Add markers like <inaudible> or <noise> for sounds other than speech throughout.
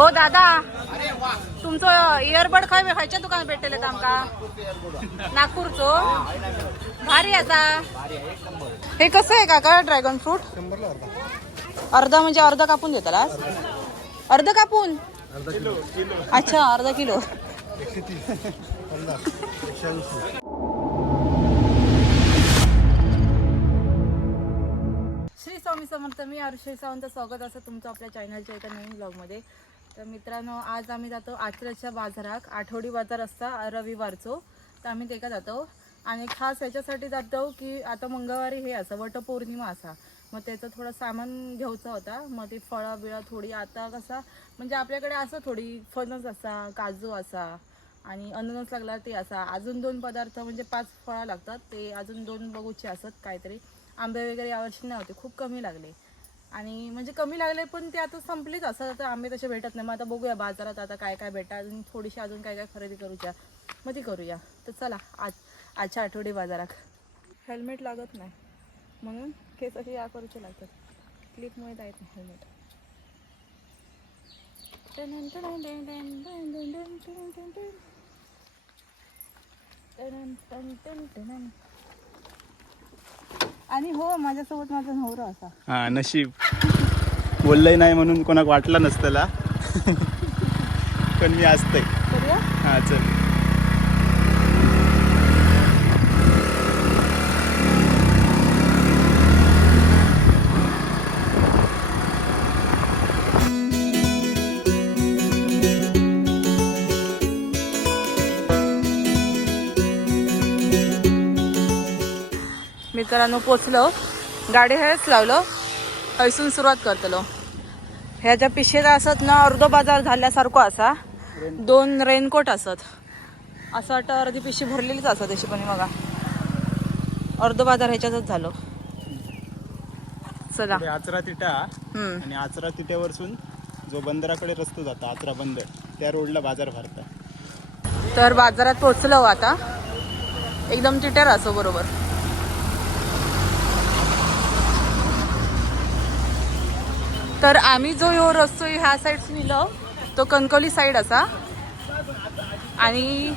हो दादा. तुमचं इयरबड खंय खंयच्या दुकानात भेटले आमका नागपूरचो? भारी आता. हे कसं आहे काका ड्रॅगन फ्रूट अर्धा म्हणजे अर्धा कापून देताला अर्ध कापून? अच्छा अर्धा किलो. श्री स्वामी समर्थ मी आरुषी सावंत. स्वागत असं तुमचं आपल्या चॅनलच्या एका नवीन ब्लॉगमध्ये तर मित्रांनो आज आम्ही जातो आचऱ्याच्या बाजारात. आठवडी बाजार असता रविवारचो. तर आम्ही तेका जातो. आणि खास याच्यासाठी जातो की आता मंगळवारी हे असं वटपौर्णिमा असा. मग त्याचं थोडं सामान घ्यायचं होता. मग ती फळं बिळं थोडी आता कसा म्हणजे आपल्याकडे असं थोडी फणस असा काजू असा आणि अननस लागला ते असा. अजून दोन पदार्थ म्हणजे पाच फळं लागतात. ते अजून दोन बघूचे असत काहीतरी. आंबे वगैरे यावर्षी नाही होते खूप कमी लागले. आणि म्हणजे कमी लागले पण ते आता संपलीच असं तर आंबे तसे भेटत नाही मग आता बघूया बाजारात आता काय काय भेटा अजून थोडीशी अजून काय काय खरेदी करूच्या मग ती करूया तर चला आज आजच्या आठवडी बाजारात हेल्मेट लागत नाही म्हणून केस असे या करूचे लागतात क्लिपमुळे नाही हेल्मेट आणि हो माझ्यासोबत माझा नवरा असा हा नशीब बोललंय नाही म्हणून कोणाक वाटला नसतला. पण मी असतंय. हा चल. मित्रांनो पोचलो. गाडी हेच लावलो. हयसून सुरुवात करतलो. ह्या ज्या पिशेत असत ना अर्धो बाजार झाल्यासारखो असा. दोन रेनकोट असत. असं वाटतं अर्धी पिशी भरलेलीच असत तशी पण बघा. अर्धो बाजार ह्याच्यातच झालो. चला. आचरा तिटा आणि आचरा तिट्यावरसून जो बंदराकडे रस्तो जाता आचरा बंदर त्या रोडला बाजार भरता तर बाजारात पोचलो आता. एकदम तिटेर असो बरोबर. तर आम्ही जो ह्यो रस्तो ह्या साईड नेलो. तो कणकवली साईड असा. आणि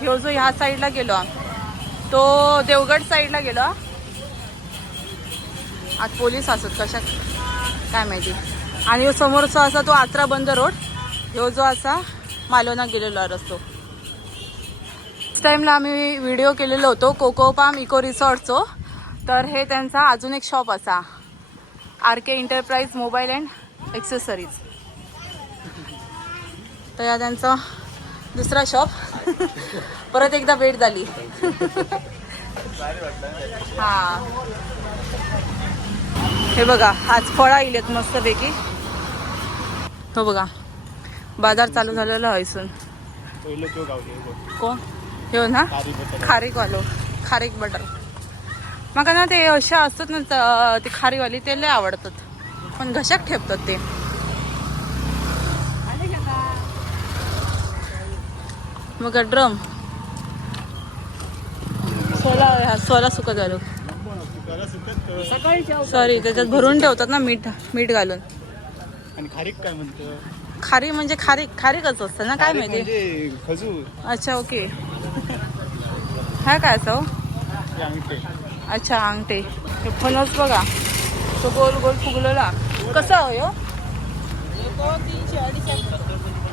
ह्यो जो ह्या साईडला गेलो तो देवगड साईडला गेलो. आज पोलीस असत कशा काय माहिती. आणि ह्यो समोरचा असा तो आत्रा बंद रोड. ह्यो जो असा मालवणा गेलेलो रस्तो. नेक्स्ट टाइमला आम्ही व्हिडिओ केलेलो होतो कोको पाम इको रिसॉर्टचो. तर हे त्यांचा अजून एक शॉप असा. R K enterprise mobile and accessories तर या त्यांचा दुसरा शॉप परत एकदा भेट झाली. हा. हे बघा आज फळा इलेत मस्तपैकी. हो बघा बाजार चालू झालेला गावले कोण? हो ना. खारीक वालो. खारीक बटर. म्हाका ना ते अशा असतात ना त- ते खारीवाली ते लय आवडतात. पण घशाक ठेपतात ते. मग ड्रम. सोला हा सोला सुका झालो सॉरी त्याच्यात भरून ठेवतात ना मीठ मीठ घालून. आणि खारीक काय म्हणतो? खारी म्हणजे खारीक खारीकच असतं ना काय माहिती? म्हणजे खजूर. अच्छा ओके. हा काय असं. अच्छा अंगठे. हे फणस बघा. तो गोल गोल फुगलेला. कसा हो? ह्यो?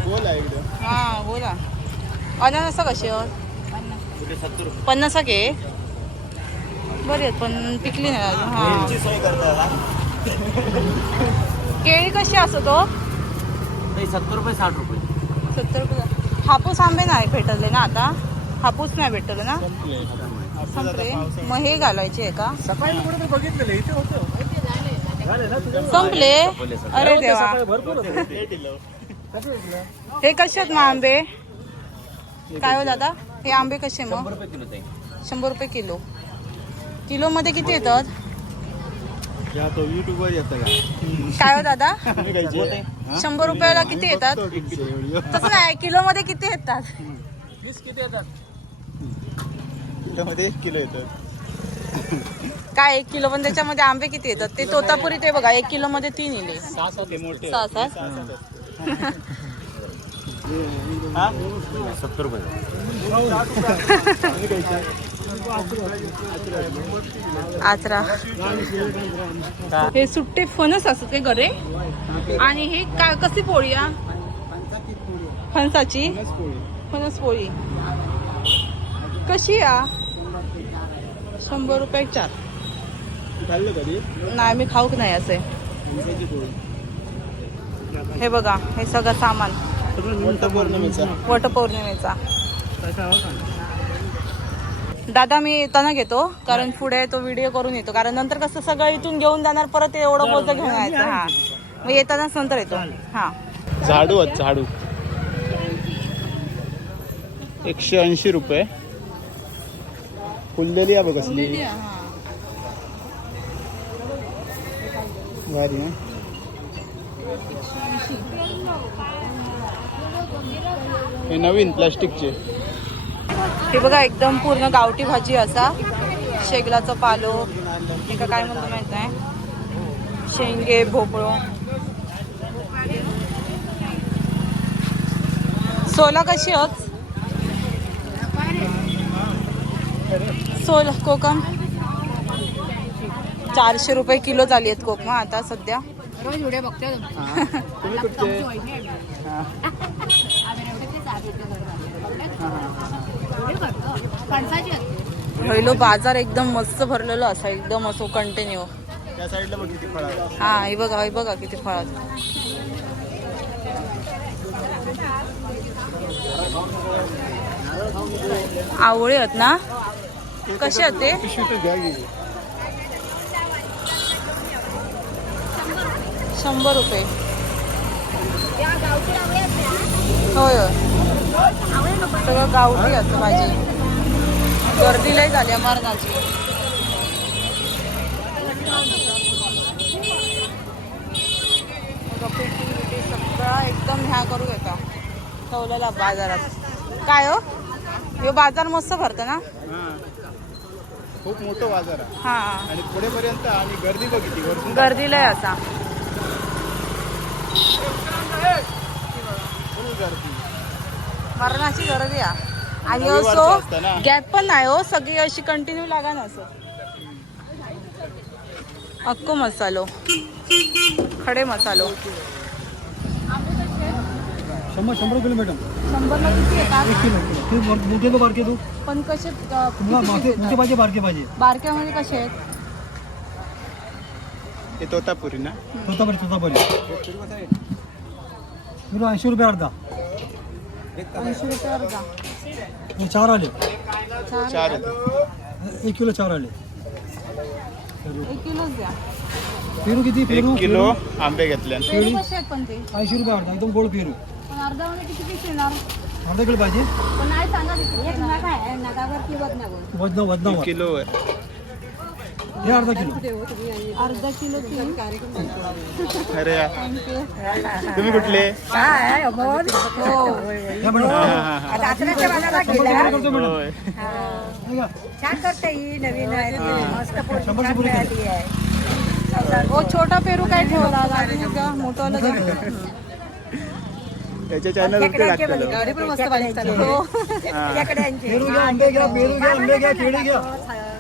गोल आहे एकदम हा बोला. अननस कसे पन्नास घे बरे आहेत पण पिकली नाही अजून. हा. केळी कशी असत हो सत्तर रुपये साठ रुपये. सत्तर रुपये. हापूस आंबे नाही भेटले ना आता? हापूस नाही भेटले ना? संपले. मग हे घालायचे आहे का? सकाळी कुठे बघितलेलं इथे होतं. संपले. अरे देवा. ते <laughs> दिलं. हे कसे आहेत मग आंबे? काय हो दादा? हे आंबे कसे मग? रुपये किलो ते. शंभर रुपये किलो. किलो मध्ये किती येतात? काय हो दादा? <laughs> शंभर रुपयाला किती येतात. तसं नाही किलो मध्ये किती येतात? त्यामध्ये एक किलो येतं. काय एक किलो? पण त्याच्यामध्ये आंबे किती येतात? ते तोतापुरी ते बघा एक किलो मध्ये तीन सहा सहा. हा. सत्तर रुपये. आचरा. हे सुट्टे फणस असत काय गरे. आणि हे का कशी पोळी आ फणसाची? फणस पोळी. कशी आ शंभर रुपये चार. नाही मी खाऊक नाही असे. हे बघा हे सगळं सामान. पौर्णिमेचा. वटपौर्णिमेचा. दादा मी येताना घेतो कारण पुढे तो व्हिडिओ करून येतो. कारण नंतर कसं सगळं इथून घेऊन जाणार परत ते एवढं बोलतं घेऊन यायचं हा. मग येतानाच नंतर येतो. हा. झाडू झाडू. एकशे ऐंशी रुपये. फुललेली आहे बघ कसली भारी ना हे नवीन प्लास्टिकचे. हे बघा एकदम पूर्ण गावठी भाजी असा. शेगलाचं पालो हे का काय म्हणतो माहीत नाही. शेंगे भोपळो. सोला कशी होत सोल कोकम? चारशे रुपये किलो झाली आहेत कोकम आता सध्या. भरलो बाजार एकदम मस्त भरलेलो असा एकदम असो कंटिन्यू त्या साईडला बघ किती फळं आहेत. हा हे बघा हे बघा किती फळात आवळे आहेत ना? कसे आहेत ते? पिशवी तर घ्या की. शंभर रुपये. होय होय. सगळं गावठी असं भाजी गर्दी लय झाली बिटी सगळं एकदम ह्या करू येता ठेवलेला बाजारात. काय हो? हे बाजार मस्त भरतं ना? हा. खूप मोठं बाजार आहे. हा. आणि पुढेपर्यंत आणि गर्दी बघितली वरतून गर्दी लय असा. फुल गर्दी. मरणाची गर्दी आहे आणि असो. गॅप पण नाही हो सगळी अशी कंटिन्यू लागा ना असं. अक्को मसालो. खडे मसालो. शंभर शंभर रुपये मॅडम. शंभरला किती येतात एक किलो किलो. तू मोठे तो बारके तू? पण कसे अं, तुम्हाला किती मोठे मोठे येतात? पाहिजे बारके पाहिजे. बारक्यामध्ये कसे आहेत? हे तोतापुरी ना? स्वतःपरी स्वतःपरी किलो ऐंशी रुपये अर्धा. ऐंशी रुपये अर्धा. हे चार आले. चार. एक किलो चार आले. एक किलोच द्या. पेरू किती? पेरू एक किलो आंबे घेतले. पेरू कसे आहेत पण ते? ऐंशी रुपये अर्धा एकदम गोड पेरू. पण अर्धामध्ये किती पीस येणार अर्धा किलो पाहिजे. पण नाही सांगा किती येणार. नगावर की बदनावर वजन वजनावर किलोवर हे अर्धा किलो. अर्धा किलो तीन. अरे या. तुम्ही कुठले? हो हे मॅडम. हा, हा, हा. बाजारात गेला रुपये करतो मॅडम. होय. हे. घ्या. छान करते ही नवीन आहे मस्त मिळाली आहे. ओ छोटा पेरू काय ठेवला? मोठं त्याच्या चॅनल वरती टाकलेलं. हो. घ्या घ्या घ्या आंबे घ्या केळी घ्या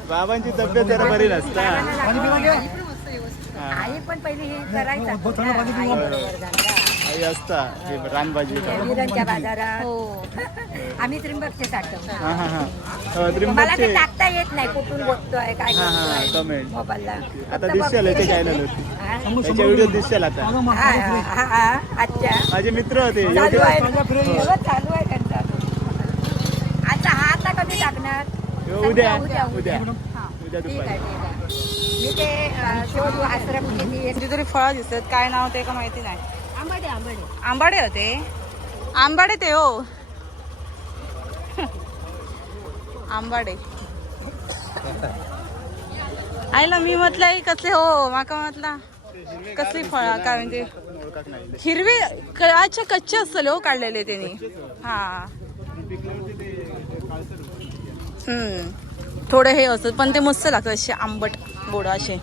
बाबांची तब्येत जरा बरी नसता. पाणी पिवा घ्या हा. आई पण पहिली हे करायचा. हो, असता ते रानभाजी बाजारात. हो. <laughs> आम्ही त्रिंबकचे साठवतो हा हा हा. हो, मला त्रिंबकचे ते टाकता येत नाही कुठून बघतोय काय हा हा हा करतोय कमेंट. मोबाईलला. आता दिसशाल याच्या चॅनल होती हा? याच्या व्हिडिओ दिसशाल आता. माझा हा, हा. हा, हा, अच्छा मित्र होते चालू आहे. चालू आहे त्यांचा. आता हा आता कधी टाकणार? उद्या. उद्या, उद्या. ठीक दुपारी आहे ठीक आहे. मी ते अं, शोधू आश्रम किती कितीतरी फळं दिसतात. काय नाव ते का माहिती नाही. आंबाडे आंबाडे. आंबाडे होते. आंबाडे ते हो. आंबाडे. आईला मी म्हटलं कसले हो माका म्हटला कसली फळा काय म्हणजे हिरवी अच्छा कच्चे असतले हो काढलेले त्यांनी. हा. हम्म. थोडे हे असत पण ते मस्त लागतं असे आंबट गोड असे.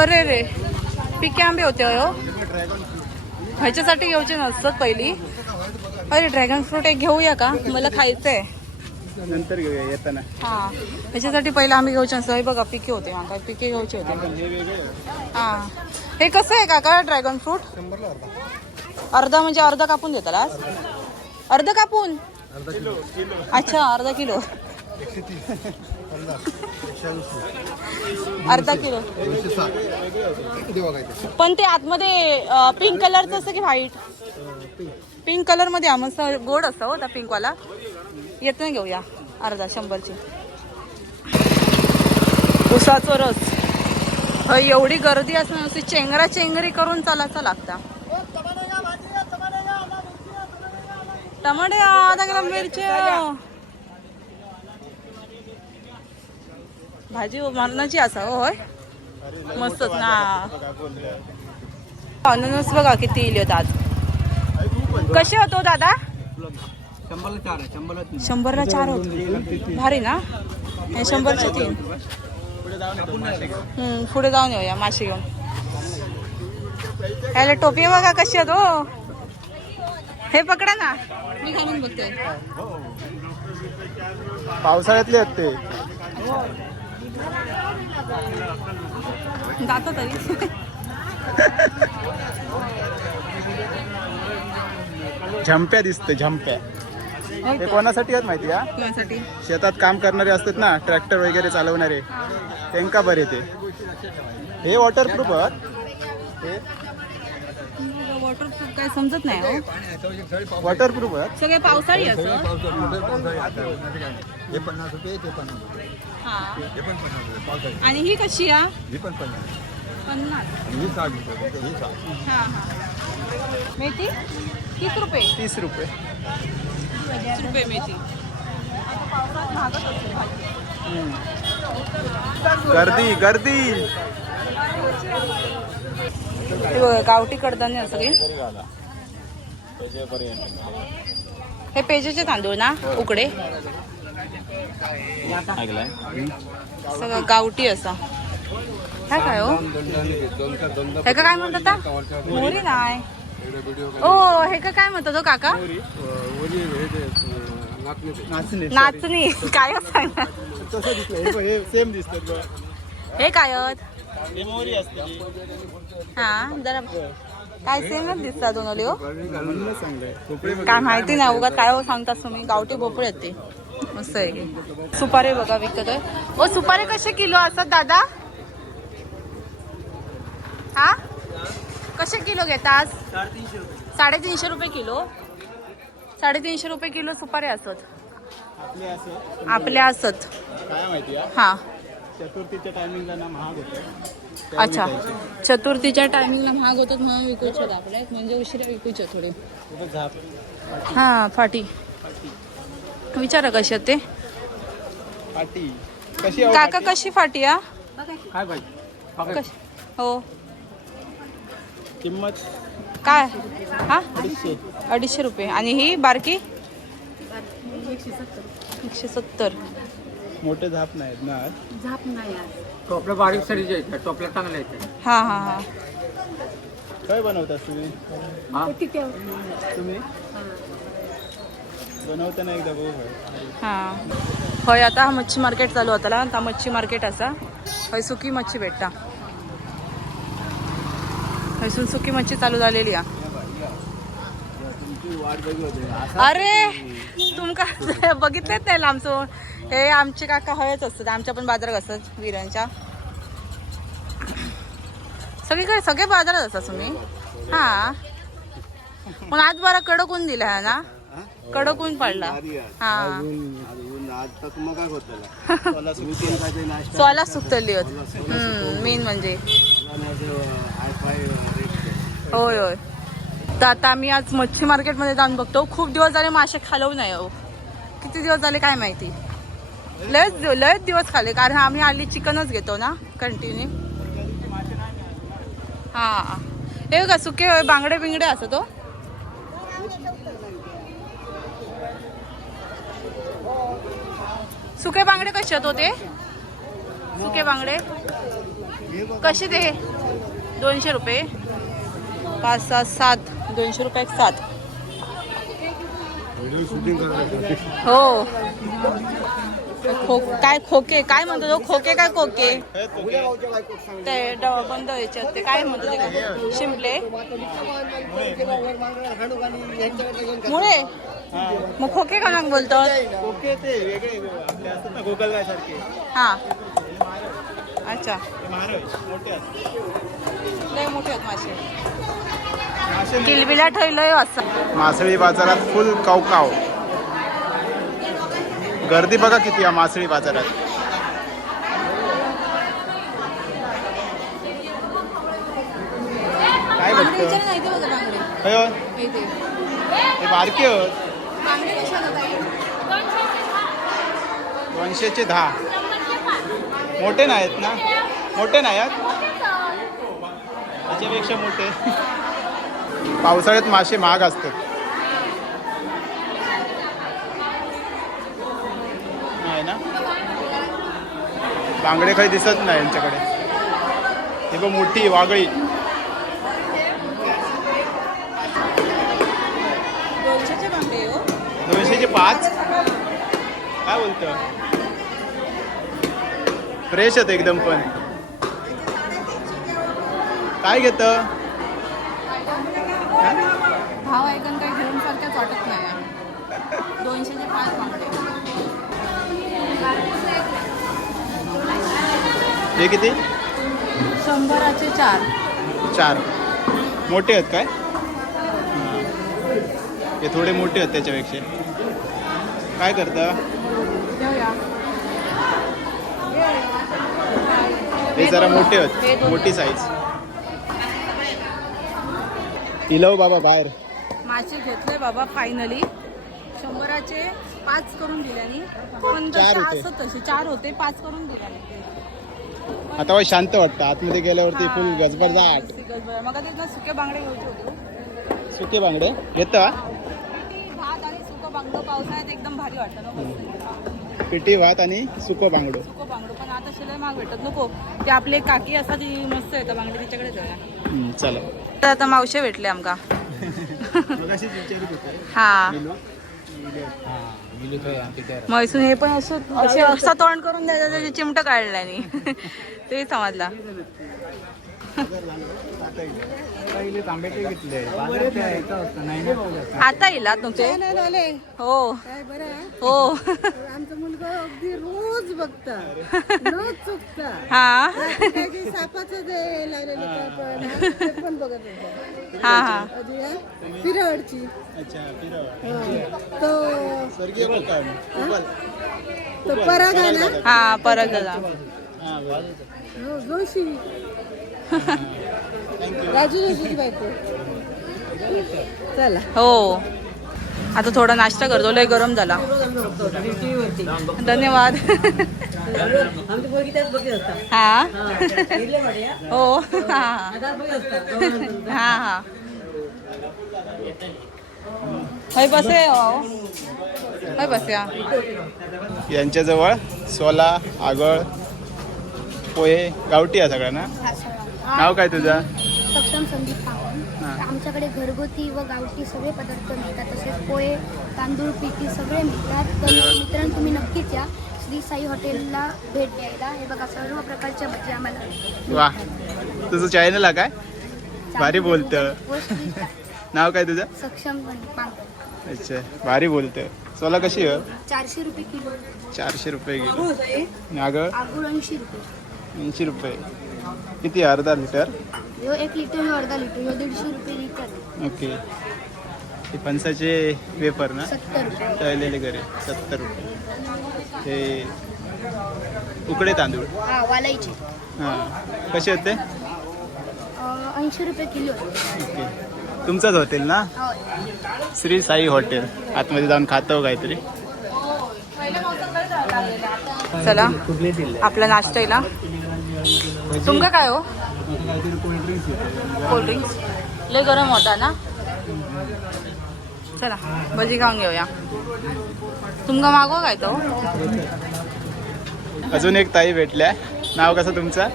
अरे रे. पिके आंबे होते हो ह्याच्यासाठी घ्यायचे नसतात पहिली. अरे ड्रॅगन फ्रूट एक घेऊया का? मला खायचंय. नंतर घेऊया येताना. हा. ह्याच्यासाठी पहिले आम्ही घ्यायचे नसतं हे बघा पिके होते. हा काय पिके घ्यायचे होते. हे हा. हे कसं आहे काका ड्रॅगन फ्रूट अर्धा. म्हणजे अर्धा कापून देताल आज? अर्ध कापून? अच्छा अर्धा किलो. अर्धा किलो. पण ते आतमध्ये पिंक कलरचं असतं की व्हाईट पिंक कलरमध्ये मस्त गोड असतं हो त्या पिंकवाला येत नाही घेऊया अर्धा शंभरची. उसाचं रस. एवढी गर्दी असणं नुसती चेंगरा चेंगरी करून चालायचा लागता टमाटे आधा किलो मिरच्या हो. भाजी मरणाची असा हो, होय. मस्तच ना अननस बघा किती इले आज कसे होतो दादा? शंभरला चार होत. भारी ना? हे शंभरचे तीन. हम्म, पुढे जाऊन येऊया मासे घेऊन. ह्याला टोपी बघा कशी आहेत हो. हे पकडा ना. मी घालून बघते. पावसाळ्यातले आहेत ते. जातो तरी. झंप्या दिसते झंप्या. हे? कोणासाठी आहेत माहिती का? कोणासाठी? शेतात काम करणारे असतात ना ट्रॅक्टर वगैरे चालवणारे. त्यांका बरे ते. हे वॉटरप्रूफ आहेत. वॉटरप्रूफ काय समजत नाही हो. वॉटरप्रूफ सगळे पावसाळी असं? हे पन्नास रुपये ते पन्नास रुपये. हा. हे पण पन्नास रुपये पावसाळी. आणि ही कशी या ही पण पन्नास. पन्नास. ही साठ रुपये ही साठ हा हा. मेथी? तीस रुपये. तीस रुपये. तीस रुपये मेथी. महागच भाजी. गर्दी गर्दी. हे बघा गावठी कडधान्य सगळे. हे पेजेचे तांदूळ ना उकडे. सगळं गावठी असा. काय काय हो? हे का काय म्हणतात आता? मोहरी नाही ओ हे का काय म्हणतात हो काका? नाचणे. काय सांगा? सेम दिसतात बघ. हे काय? हे जरा काय सेमच दिसतात दोन हो. काय माहिती नाही उगा काय हो सांगतात तुम्ही. गावठी भोपळे आहेत ते. मस्त आहे. सुपारी बघा विकत आहे ओ सुपारी कसे किलो असतात दादा? हा? कसे किलो घेतात? साडेतीनशे रुपये. किलो? साडेतीनशे रुपये किलो सुपारी असत आपले असं. आपल्या असत. काय माहिती का हा. चतुर्थीच्या टायमिंगला ना महाग होतं. अच्छा. चतुर्थीच्या टायमिंगला महाग होतात म्हणून विकूचे आपले म्हणजे उशिरा विकूचे थोडे. हा फाटी. विचारा कशी आहेत ते. पाटी. कशी हो काका? कशी फाटी हा? काय कशी? हो. किंमत? काय? हा? अडीचशे. अडीचशे रुपये. आणि ही बारकी? एकशे सत्तर. मोठे झाप नाहीत ना टोपल्या बारीक साईज आहेत टोपल्या चांगल्या आहेत हा हा हा. काय बनवतात तुम्ही? हा? तुम्ही? बनवताना एकदा बघू. काय. हा. हय आता हा मच्छी मार्केट चालू होताला. आता मच्छी मार्केट असा. हय सुकी मच्छी भेटता. हयसून सुकी मच्छी चालू झालेली हा अरे तुमका <laughs> बघितलेच नाही आमचं हे आमचे काका हवेच असतात. आमच्या पण बाजारात असतात विरांच्या सगळीकडे सगळे बाजारात असतात तुम्ही? हा. पण आज बरा कडकून दिला आहे ना? कडकून पडला. हा. सोला सुकतली होत. मेन म्हणजे. होय होय. तर आता आम्ही आज मच्छी मार्केटमध्ये जाऊन बघतो. खूप दिवस झाले मासे खालवू नाही हो. किती दिवस झाले काय माहिती? लयच लयच दिवस खाले कारण आम्ही हल्ली चिकनच घेतो ना कंटिन्यू हा. हे बघा सुके बांगडे बिंगडे असं तो. सुके बांगडे कसे आहेत हो ते सुके बांगडे? कसे ते? दोनशे रुपये. पाच सात सात. दोनशे रुपये सात. हो. खो काय खोके? काय म्हणतो तो? खोके काय खोके? ते ड- बंद व्हायचे असते. काय म्हणतो ते? काय? शिंपले. मुळे? मग खोके का मग बोलतो? ओके ते वेगळे आपले असतात ना गोगल गाय सारखे. हा. अच्छा. ते महाराज मोठे असतात लय मोठे आहेत मासे. मासे नाही. किलबिला ठेवलंय असं. मासळी बाजारात फुल कावकाव. गर्दी बघा किती या मासळी बाजारात. काय ते बारके होत? दोनशेचे दहा. मोठे नाही आहेत ना? मोठे नाही आहेत. त्याच्यापेक्षा मोठे. पावसाळ्यात मासे महाग असतात नाही ना बांगडे काही दिसत नाही यांच्याकडे. हे बघ मोठी वागळी. दोनशेचे हो. दोनशेचे पाच? काय बोलतो फ्रेश आहेत एकदम पण. काय घेत? भाव ऐकून काही घेऊन सारख्याच वाटत नाही. दोनशेचे पाच बांगडे. हे किती? शंभराचे चार. चार. मोठे आहेत काय? हे. थोडे मोठे आहेत त्याच्यापेक्षा. काय करता? हे जरा मोठे आहेत. मोठी साईज इलव बाबा बाहेर. मासे घेतले बाबा फायनली शंभराचे पाच करून दिल्याने. पण चार तसे होते. असत तसे. चार होते पाच करून दिल्याने. आता वा शांत वाटतं. आतमध्ये गेल्यावरती फुल गजबज लय जाट. मग सुके बांगडे घ्यायचे होते सुके बांगडे? येतं भात आणि सुकं बांगडं. पावसाळ्यात एकदम भारी वाटतं. पिठी भात आणि सुको बांगडो. सुकं बांगडं. पण आता शिलाई महाग भेटत नको. ते आपले काकी असतात ती मस्त येतं बांगडे तिच्याकडे जाऊया चला. तर आता मावशे भेटले आमका. <laughs> हा. मैसून हे पण असं असे असं तोंड करून द्यायचं त्याचे चिमटं काढल्याने <laughs> ते समजला. घेतले. आता येईल तुमचे? हो. हो? आमचा मुलगा अगदी रोज बघता चुकता. हा. सापाचं लागलेलं पण हा, बघत हा हा. अजून पिरवडची अच्छा. तो स्वर्गीय कोकण कोकण. तो पराग आहे ना? परत जा हा. हो, जोशी. राजू जोशीची बायको. चला. हो. आता थोडा नाश्ता करतो लय गरम झाला. धन्यवाद. हा. <laughs> हो हा. <laughs> हा. हा हय बसे हय बस्या यांच्याजवळ सोला आगळ पोहे गावठी आहे सगळ्यांना. नाव काय तुझं? सक्षम संदीप पावन. हां. आमच्याकडे घरगुती व गावठी सगळे पदार्थ मिळतात तसेच पोहे तांदूळ पिठी सगळे मिळतात. तर मित्रांनो तुम्ही नक्कीच या. श्री साई हॉटेलला भेट द्यायला. हे बघा सर्व प्रकारच्या भजी आम्हाला वा. तुझं चॅनल आहे काय भारी बोलतं. व श्री नाव काय तुझं? सक्षम संदीप पावन. अच्छा भारी बोलतं. सोला कशी आहे? चारशे रुपये किलो. चारशे रुपये किलो. आगुळ ऐंशी रुपये. ऐंशी रुपये. किती अर्धा लिटर? ह्यो एक लिटर ह्यो अर्धा लिटर. ह्यो दीडशे रुपये लिटर ओके. हे फणसाचे वेपर ना? सत्तर रुपये. तळलेले घरे सत्तर रुपये. हे उकडे तांदूळ. हा वालायचे हां. कसे होते? ऐंशी रुपये किलो. ओके. तुमचंच हॉटेल ना? श्री साई हॉटेल आतमध्ये जाऊन खातो काहीतरी. चला आपला नाश्ता येला तुमका काय हो? कोल्ड्रिंक्स लय गरम होता ना? चला भजी खाऊन घेऊया. तुमका मागवा काय तो? अजून एक ताई भेटल्या. नाव कसं तुमचं?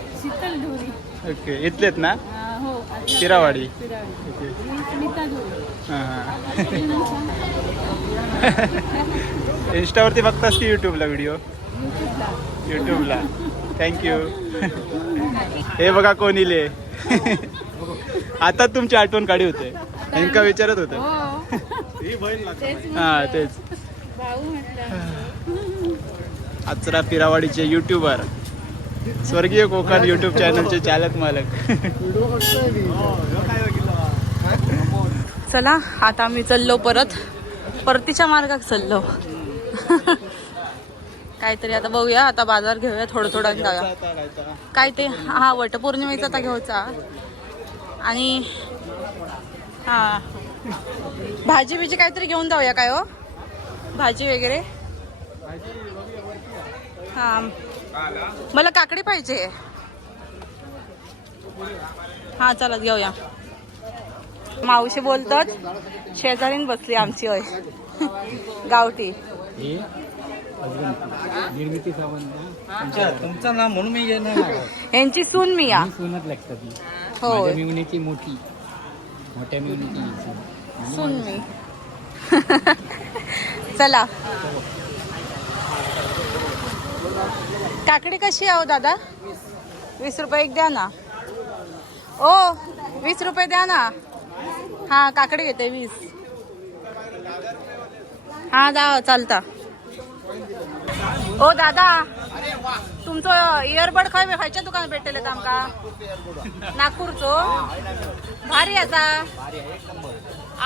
ओके इथलेत ना? हो हां हां इंस्टावरती बघतास की यूट्यूबला व्हिडिओ यूट्यूबला थँक्यू हे बघा कोण इले. आता तुमची आठवण काढी होते. नेमका विचारत होतं. हो. हां तेच भाऊ म्हटलं. आचरा पिरावाडीचे युट्यूबर स्वर्गीय कोकण युट्यूब चॅनलचे चालक मालक. चला आता आम्ही चाललो परत. परतीच्या मार्गात चाललो. काहीतरी आता बघूया आता बाजार घेऊया थोडं थोडं जाऊया. काय ते हा वटपौर्णिमेचा आता घेऊचा आणि हा. भाजी बिजी काहीतरी घेऊन जाऊया काय हो? भाजी वगैरे? हा. मला काकडी पाहिजे. हा चला घेऊया. मावशी बोलतात शेजारीन बसली आमची होय. गावठी. निर्मिती सावंत तुमचं नाव म्हणून मी यांची सून मी या. सोनच लागतात. माझ्या मिवणीची मोठी मोठ्या मिवणीची सून. मी. <laughs> चला. काकडी कशी आहे हो दादा? वीस रुपये एक द्या ना. ओ वीस रुपये द्या ना. हा काकडी घेते वीस. हा दा चालता. ओ दादा. तुमचं इयरबड खंय खंयच्या दुकानात भेटले आमका नागपूरचो? भारी याचा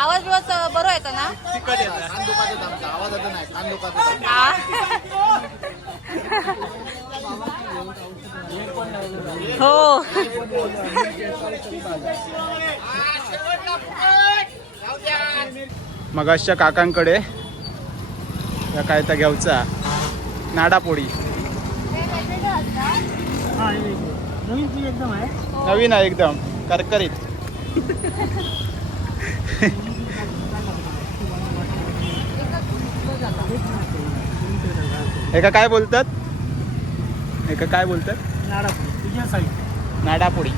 आवाज बिवाज बरो येतो ना? हा? हो. मगाशच्या काकांकडे या काय तर घ्यावचा नाडापोळी. नवीन आहे एकदम करकरीत. एका काय बोलतात? एका काय बोलतात? नाडापोळी.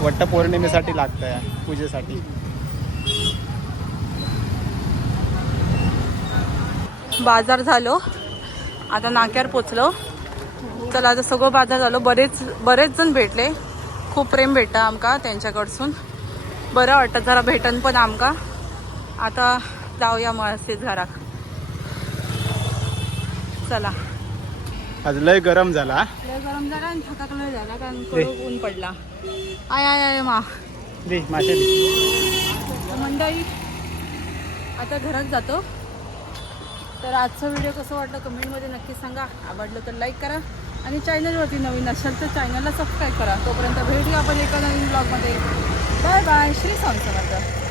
वट्ट पौर्णिमेसाठी लागतं पूजेसाठी. बाजार झालो. आता नाक्यावर पोचलो. चला आता सगळं बाजार झालो. बरेच बरेच जण भेटले. खूप प्रेम भेटता आमका त्यांच्याकडसून. बरं वाटतं जरा भेटन पण आमका. आता जाऊया मळसेच घराक चला. आज लय गरम झाला. लय गरम झाला आणि थकाक लय झाला कारण कडक ऊन पडला. आय आय आय मा. दे दे. मंडळी आता घरात जातो. तर आजचा व्हिडिओ कसं वाटलं कमेंटमध्ये नक्की सांगा. आवडलं तर लाईक करा आणि चॅनलवरती नवीन असेल तर चॅनलला सबस्क्राईब करा. तोपर्यंत भेटूया आपण एका नवीन ब्लॉगमध्ये बाय बाय श्री स्वामी समर्थ.